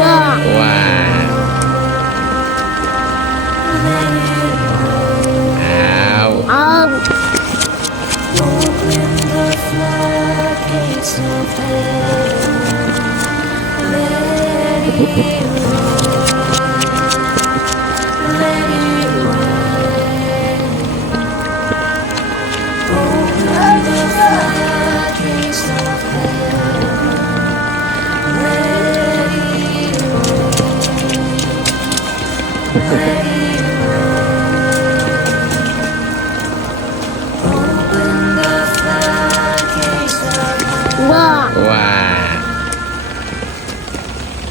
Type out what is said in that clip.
ว้าวอ้าว Open the floodgates of heaven. Let it